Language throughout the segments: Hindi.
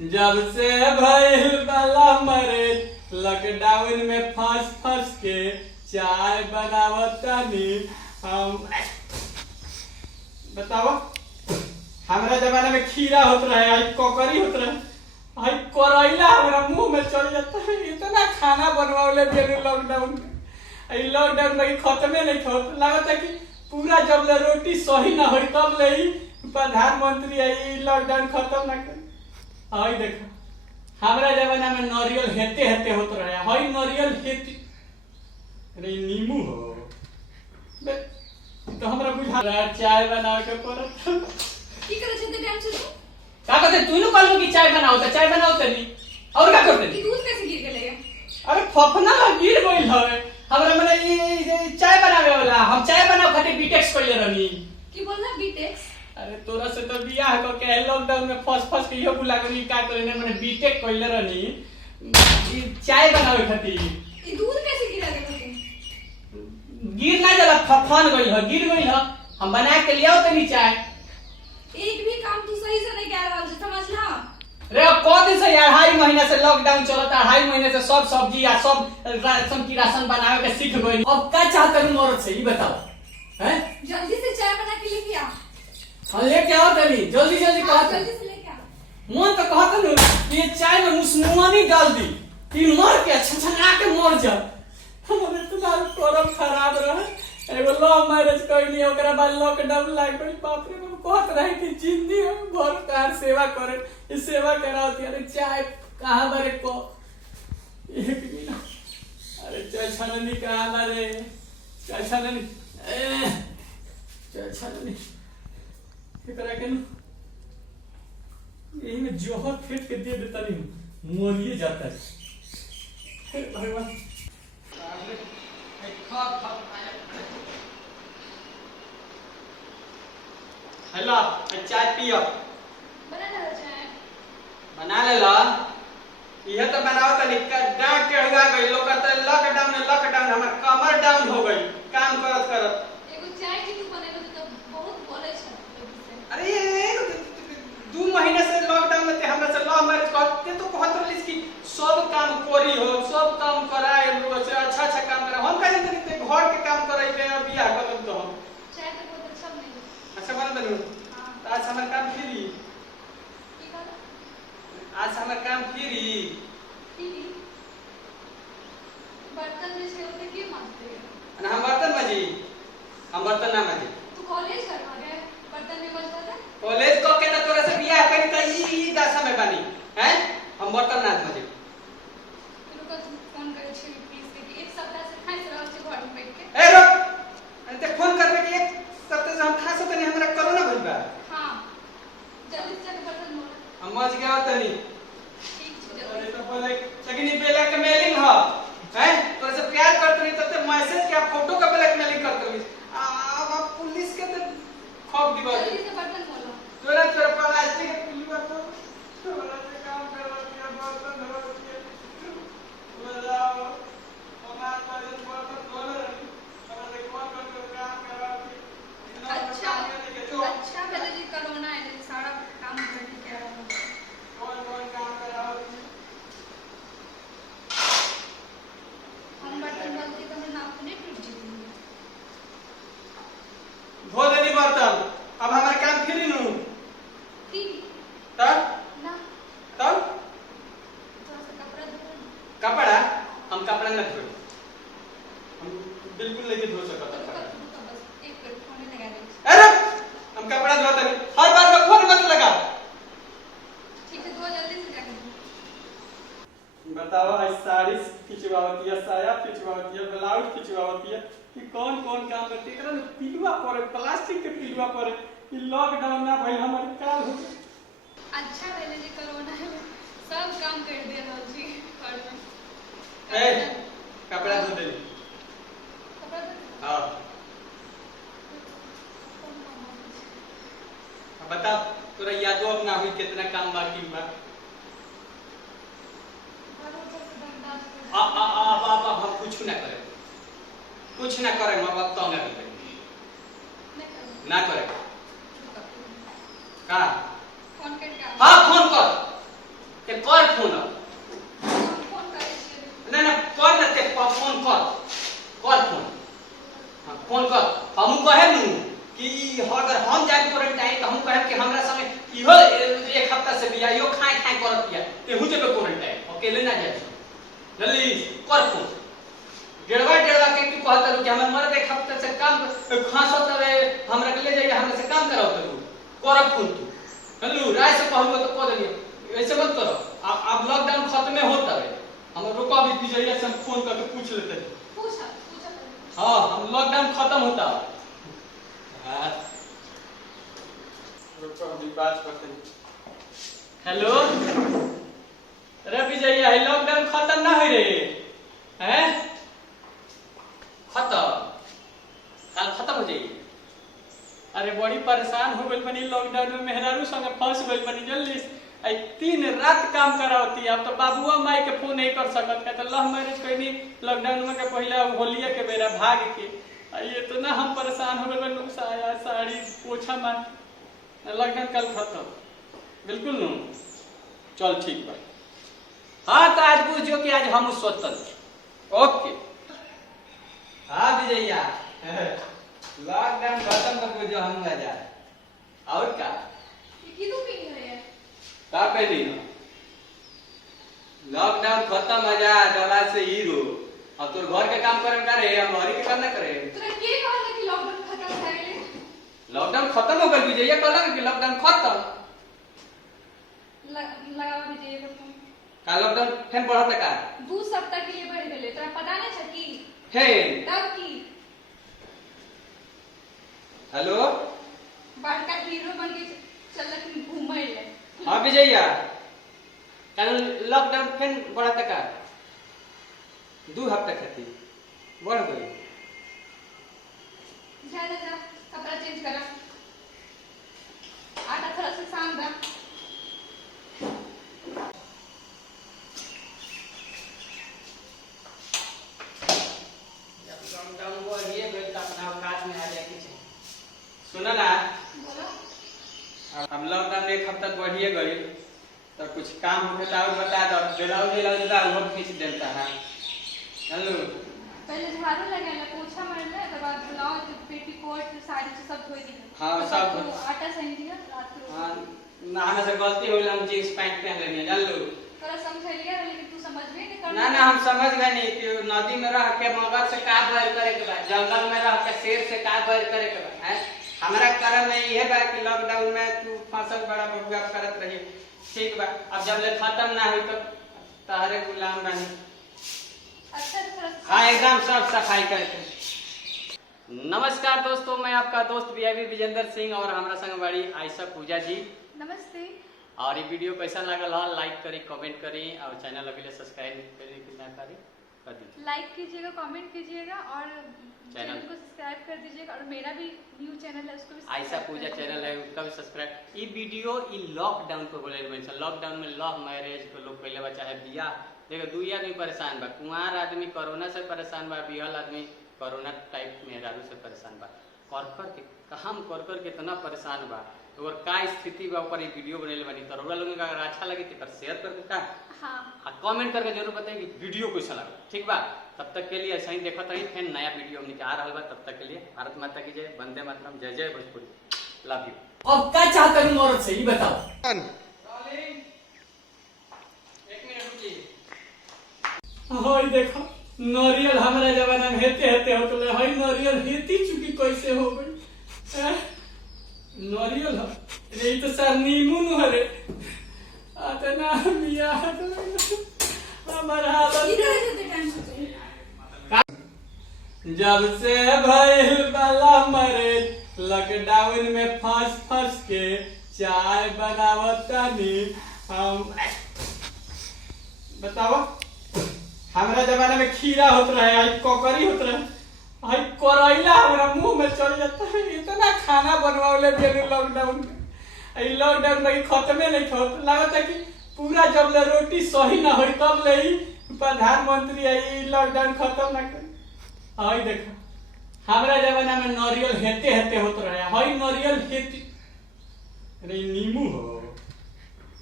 जब से भइल वाला मरे लॉकडाउन में फंस के चाय बनावतानी हम। बताओ, हमारा जमाने में खीरा होत रहे, आई ककड़ी होत रहे, आई करैला हमारा मुंह में चल जाता है। इतना खाना बनवाले भी लॉकडाउन में, आई लॉकडाउन में खत्मे नहीं होत। लगता है कि पूरा जब ले रोटी सही ना हो तब ले प्रधानमंत्री आई लॉकडाउन खत्म ना कर। आई देखो, हमारा जमाना में नारियल हेते हेते होत रहे, हई नारियल हेते अरे नींबू हो तो हमरा बुझा चाय बनावे के पड़त। की करे छते टाइम से का कहते तू नु कहलो कि चाय बनाओ त चाय बनाओ तनी और का करते ई दूध कैसे गिर गेले? अरे फफना गिर गइल हवे। हमरा माने ई चाय बनावे वाला हम चाय बनाओ खातिर बीटेक्स कइले रहनी। की बोलना बीटेक्स? अरे तोरा से तो बियाह क के लॉकडाउन में फस के इहो बुला के का करे ने माने बीटेक कइले रहनी ई चाय बनावे खातिर। ई दूध कैसे गिरा गेले? गिर ना जाला, फफन गइल ह, गिर गइल ह। हम बना के लियाओ तनी चाय। एक भी काम तू सही से नहीं कर रहल छ, समझला? रे अब कौ दिन से यार 2.5 महीना से लॉकडाउन चलता, 2.5 महीने से सब सब्जी या सब राशन की राशन बनावे के सीख गई। अब क्या चाहते हो मौरत से, ये बताओ हैं? जल्दी से चाय बना के लेके आ। हां लेके आओ तनी, जल्दी जल्दी कहा। जल्दी से लेके आ। मन तो कहत न ये चाय में मुसमुआनी डाल दी कि मर के छछना के मर जा। हमरे तो दाल करम खराब रहे। एगो लव मैरिज कइनी, ओकरा बाद लॉकडाउन लाग गइल। बाप रे, हम कहत रहे कि जिंदगी में भर कार सेवा करे, ई सेवा करावती। अरे चाय कहां बारे को एक दिन, अरे चाय छाननी कहां बारे, चाय छाननी चाय छाननी एकरा के यही में जोहर फेंट के दे देता नहीं मोरिए जाता है। हे भगवान, हेलो चाय पियो। बना ले ला। यह तो बनाओ तो डांट के हुआ गई लोग कहते लॉकडाउन हमार कमर डाउन हो गई काम करत करत। एगो चाय की तू बनेलो तो बहुत बोले छ। अरे ये 2 महीने से लॉकडाउन में हमरा से लव मैरिज करते तो कहत रहिस कि सब काम करी हो, सब काम कराए लोग से अच्छा काम करा। हम कहे तनी घर के काम करई पे बियाह करब तो हम चाय तो बहुत अच्छा बनेलो। अच्छा बन बनू। हां आज हमार काम फ्री, की कर? आज हमार काम फ्री। फ्री बर्तन में से होते के मांगते हैं? अन हम बर्तन मांजी, हम बर्तन ना मांजी। तू कॉलेज करवा गए बर्तन में बचता था? कॉलेज को के तोरा से बियाह करी त ई दशा में बानी हैं। हम बर्तन ना मांजी। रुको तुम फोन करे छी प्लीज के एक सप्ताह से खाइस रहल छी घर में बैठ के। ए रुक, अरे फोन करबे कि एक सप्ताह से हम खासो तनी हमरा कोरोना भइल बा। हां जल्दी से जाके बर्तन मोड़। हम मज गया तनी। ठीक छै अरे जल्दी। तो बोले सगनी बेला के मेलिंग ह हैं, तोरा से प्यार करत रही तब मैसेज के फोटो का ब्लैकमेलिंग करत रही। अब पुलिस के तो खौफ दिबा। जल्दी से बर्तन मोड़ो। तोरा प्लास्टिक के पिलुआ तो तोरा से काम करवा दिया, बर्तन धो दिया। बताओ हमार बर्तन धोले रही, हमरा से कौन काम करवा दिया। अच्छा पहले जी कोरोना है जी सारा काम करके क्या रहा। कौन काम कराओ। हम बर्तन धोते तो मैं नाक नहीं टूट जाएगी। धो देनी बर्तन, अब हमार काम फ्री नु। ठीक तब ना तब थोड़ा सा कपड़ा धो। कपड़ा हम कपड़ा न धोए, हम बिल्कुल नहीं धो सकता कपड़ा। तो बस एक मिनट फोन लगा दे। अरे हम कपड़ा धोते नहीं, हर बार में फोन मत लगा। ठीक है धो जल्दी से जाके। बताओ आज साड़ी खिंचवावती है, साया खिंचवावती है, ब्लाउज खिंचवावती है कि कौन कौन काम करती है। एकरा में पिलुआ पड़े, प्लास्टिक के पिलुआ पड़े। ई लॉकडाउन ना भइल हमर काल हो। अच्छा पहले जी कोरोना है सब काम कर दे रहल छी घर में। ए कपड़ा धो देली। कपड़ा धो। हां बता, तोरा यादो अब ना हुई कितना काम बाकी बा। हम कुछ ना करे, कुछ ना करे। हम अब तंग आ गए ना करे का। फोन कर। हाँ फोन कर। से बिया यो खाए खाए करत पिया तेहू जबे क्वारंटाइन अकेले ना जाए जल्दी कर फोन डेढ़वा के तू कहत रह कि हमर मर्द एक हफ्ते से काम खांसत रहे हमरा के ले जाइए हमरा से काम कराओ तू कर फोन तू चलू राय से कहलू तो कह देलिए ऐसे मत करो अब लॉकडाउन खत्म होता है हम रुको अभी विजय से हम फोन करके पूछ लेते हैं पूछा हां हम लॉकडाउन खत्म होता हां रुको अभी बात करते हैं हेलो रे विजय है लॉकडाउन खत्म ना होई रे हैं खत्म कल खत्म हो जाएगी अरे बड़ी परेशान हो गई बनी लॉकडाउन में मेहरारू संगे फंस गई बनी जल्दी आई 3 रात काम करावती अब तो बाबुआ माई के फोन नहीं कर सकत का तो लव मैरिज कइनी लॉकडाउन में के पहले होलिया के बेरा भाग के ये तो ना हम परेशान हो गए बनु साया साड़ी पोछा मार लॉकडाउन कल खत्म बिल्कुल नो चल ठीक बा हां तो आज बुझियो कि आज हम स्वतंत्र ओके हां विजया लॉकडाउन खत्म तो बुझो हम जा और का की तू पी रही है का पहली ना लॉकडाउन खत्म हो जा दवा से हीरो अब तोर घर के काम करे करे हम हरी के काम ना करे तोरा के कहला कि लॉकडाउन खत्म हो गइले लॉकडाउन खत्म हो गइल विजय कहला कि लॉकडाउन खत्म लगाओ विजय को फोन का लॉकडाउन फेन बढ़त का 2 सप्ताह के लिए बढ़ गेले तोरा पता नहीं छ की फेन तब की हेलो बड़का हीरो बन के चलक घूमै ले हां विजया कल लॉकडाउन फेन बढ़त का 2 हफ्ता खातिर बढ़ गई जा कपड़ा चेंज करा आटा थोड़ा सा सान दा लॉकडाउन वो ये गई तो अपना औकात में आ जाए कि सुना ना बोलो अब लॉकडाउन एक हफ्ता बढ़िए गई तो कुछ काम होते तो और बता दो ब्लाउज वो खींच देता है हेलो पहले झाड़ू लगाना पोछा मारना तब बाद ब्लाउज पेटीकोट साड़ी सब धोई दी हां सब तो आटा सान दिया रात को हां ना हमें से गलती होइल हम जींस पैंट पहन लेनी हेलो तोरा समझलिया लेकिन तू समझ नहीं कर ना हम समझ गए नहीं कि नदी में रह के मगर से का बैर करे के बाद जंगल में रह के शेर से का बैर करे के बाद है हमरा कारण में ये बा कि लॉकडाउन में तू फसल बड़ा बबुआ करत रही ठीक बा अब जब ले खत्म ना हुई तो तारे गुलाम बनी अच्छा थोड़ा हाँ एकदम सब सफाई करके नमस्कार दोस्तों मैं आपका दोस्त वीआईपी विजेंद्र सिंह और हमारा संग बड़ी आयशा पूजा जी नमस्ते और ये वीडियो कैसा लगल है लाइक करी कमेंट करी और चैनल अभी सब्सक्राइब करी कि ना करी कर दीजिए लाइक कीजिएगा कमेंट कीजिएगा और चैनल को सब्सक्राइब कर दीजिएगा और मेरा भी न्यू चैनल है उसको भी आयशा पूजा चैनल है उसका भी सब्सक्राइब ये वीडियो ई लॉकडाउन को बोले लॉकडाउन में लव मैरिज को लोग पहले बा चाहे बियाह देखो 2 आदमी परेशान बा कुंवार आदमी कोरोना से परेशान बा बिहल आदमी कोरोना टाइप मेहरारू से परेशान बा कर के हम कर के इतना परेशान बा तो का स्थिति बा ऊपर ये वीडियो बनेले बनी तो रउआ लोगन का अगर अच्छा लगे तो कर शेयर करके का हां आ कमेंट करके जरूर बताइए कि वीडियो कैसा लगा ठीक बा तब तक के लिए ऐसा ही देखत रही फिर नया वीडियो हमने आ रहल बा तब तक के लिए भारत माता की जय वंदे मातरम जय जय भोजपुरी लव यू अब क्या चाहता हूं औरत से ये बताओ होय देखो नरियल हमारा जमाना में हेते हेते होत ले हई नरियल हेती चुकी कैसे हो गई नरियल रे तो सर नीमू न हरे आता ना मिया हमारा जब से भइल वाला मरे लॉकडाउन में फंस के चाय बनावतानी हम बताओ हमरा जमाना में खीरा होत रहे आई कोकरी होत रहे आई करैला हमरा मुंह में चल जाता है इतना खाना बनवावले बिना लॉकडाउन में आई लॉकडाउन में खत्मे नहीं होत लागत है कि पूरा जब ले रोटी सही ना होई तब ले ही प्रधानमंत्री आई लॉकडाउन खत्म ना कर आई देखो हमरा जमाना में नारियल हेते हेते होत रहे हई नारियल हेती अरे नींबू हो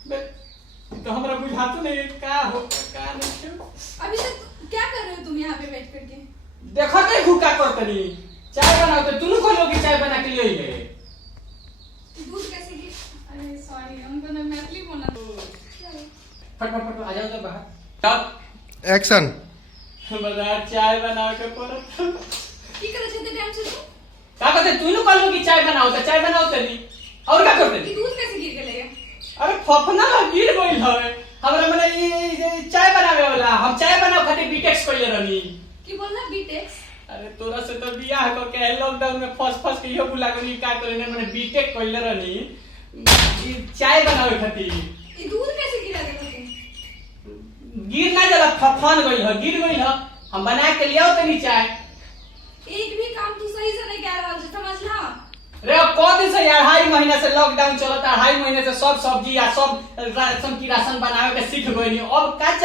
बे तो हमरा बुझातो नहीं का हो का नहीं अभी तक क्या कर रहे हो तुम यहाँ पे बैठ करके देखो तो भूखा करतनी चाय बनाओ तो तुम को लोग चाय बना के लिए है दूध कैसे की अरे सॉरी भाई हमको ना मैथिली बोलना फट फट फट आ जाओ तो बाहर तब एक्शन। बाजार चाय बना के पड़त की करे छे टाइम से तू का कहते तू नु कहलू कि चाय बनाओ तनी और का करते कि दूध कैसे गिर गेले अरे फफना गिर गइल हवे हमरा मने ई चाय बनावे वाला हम चाय बनाओ खातिर बीटेक्स कइले रहनी की बोलना बीटेक्स अरे तोरा से तो बियाह क के लॉकडाउन में फस के इहो बुला के का करे मने बीटेक कइले रहनी ई चाय बनावे खातिर ई दूध कैसे गिरा गेले तू गिर ना जाला फफन गिर गइल ह हम बना के लियाओ तनी चाय एक भी काम तू सही से नहीं कर रहल छै समझला रे अब कौ दिन से यार 2.5 महीना से लॉकडाउन चलता 2.5 महीने से सब सब्जी या सब राशन की राशन बनावे के सीख गइनी अब का